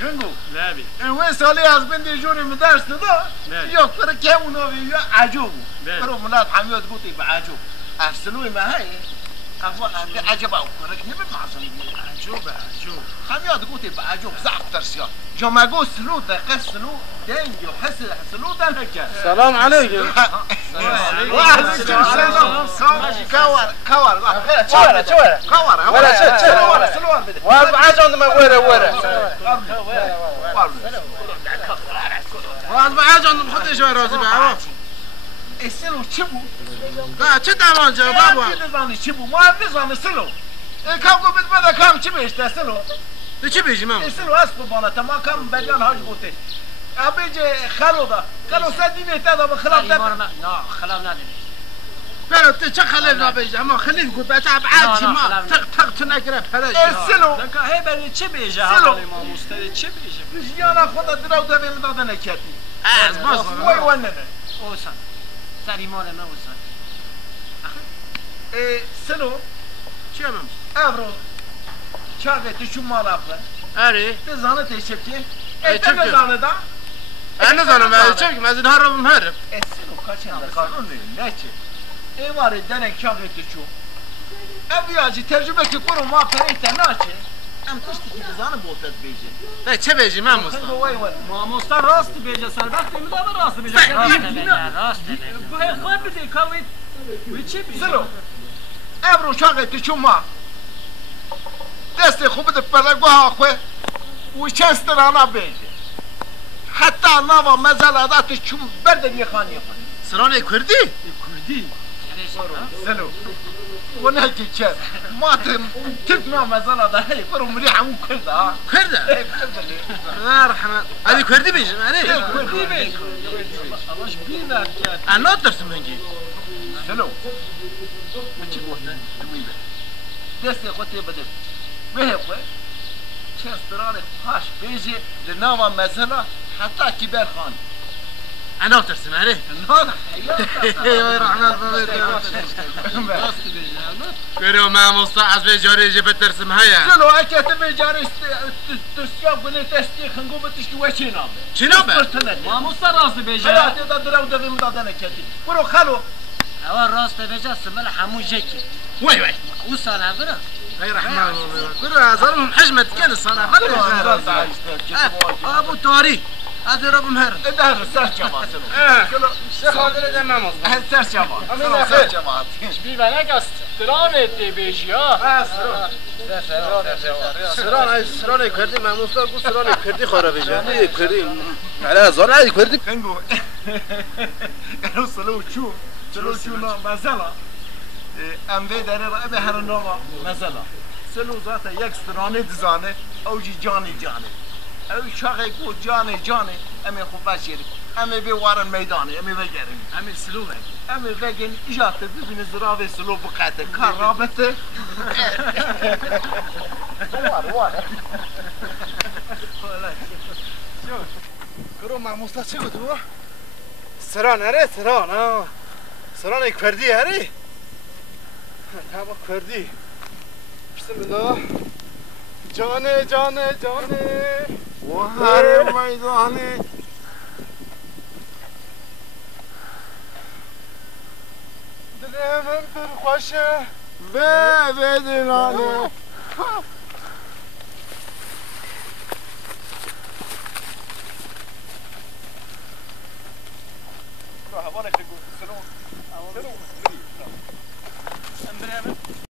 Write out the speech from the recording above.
خنگو نبی وی سالی از بندی جوری مدرس ندا یا پر که اونو یا عجوب برو ملات حمیات گوتی به عجوب ارسلوی ما هی افوا عجب او کرک نبی معصومی عجوبه عجوب حمیات گوتی به عجوب ضعف ترسیا جمعگو سلو دقیق سلو دنگ و سلو دنکه سلام علیکم وعليكم السلام كور سلوار بدي واربعة عندما ورا واربعة عندما خد شوي راسي بعوض السلو تشبو لا تدعم جوابه نظامي تشبو ما نظام السلو كم بدأ كم تشبيش تسلو چه بیجی مام؟ السلو أسبوع بانا تمام كم بجان هاج بوته أبيج خلو سديني تدا بخلاف ده لا خلاف نداری برو چه خلیف نبیجی اما خلیف گفت بتعب عادی ما تق تنقره پرش السلو دنکا هی بری چه بیجه سلو. حوالی ما مستری چه بیجه يانا خدا درو ده بهم دادن نكتي از باز وای وننه اوسان سری مال ما اوسان سلو چی مام؟ افرو چاقه تشو مال افره اری تزانه تشبكي ای چه تزانه دا انا زنم از چه که از این هر مهرب السلو كاشن ده قانون نچه وارد دنك چاقه تشو ابياجي ترجمه كي برو ما فريت ناچه ام تشتي كي تزانه بولتت بيجي نه چه بیجی مام مست وای وای ما مستر راست بیجه سربست میدم راست بیجه راست بیجه به خود بده کاوی وی چه بیجه سلو ابرو چاقه تشو ما دست خوب ده پرگوها خواه و چست رانا بیجه حتی ناوا مزلادات چون بردن یخانی خانی سرانه کردی؟ کردی سلو ونه کی چه ما ترک نام مزلادات هی برو ملی همون کرده ها کرده؟ نه رحمت ادی کردی بیجی معنی؟ کردی بیجه اواش بیمر کرد انا درسم منگی سلو بچی گوهنه دویبه دست خودتی بده به خواه چه استران پاش بیجه لناوا مزلا حتی کی برخانی انا درسم معنی؟ نه حیات وای رحمت راست بیجه برو ما مستعز بجاری جبت ترسم هيا سلو اكيد بجاري تسياب قلنا تستي خنقو بتشتي وشي نام چی نامه؟ ما مستر راست بیجه حياتي دا درو دا مدادنا كدي برو خلو اول راست بیجه سمل همون جکی وای وای اوسان ابرا وای رحمت برو ازارم حجمت كان الصنع خلي ابو تاري هذا رب مهر ده سر جماعة سلو شيخ هذا ده ما مصدر سر جماعة سلو سر جماعة بیبنک است درامت بیجی ها سرانه کردی من مصدر گفت سرانه کردی خرابه جا کردی على هزار عادي كردي خنقو انو سلو شو نام مثلا ام في داري رأي بهر النوم مثلا سلو ذاته یک سترانه دزانه او جي جاني او شاقي قو جاني امي خوفاش يري امي بي وارن ميداني امي بگرم همین سلوه امي بگن اجات ببین زراوه سلو بقاته کار رابطه واره كرو مع مصطفى شو قلتوا؟ سران هري سران كردي هري تمام كردي بسم الله جاني وهر ميداني دلي من بالخوشه بدلاني روح وراك تقول سلام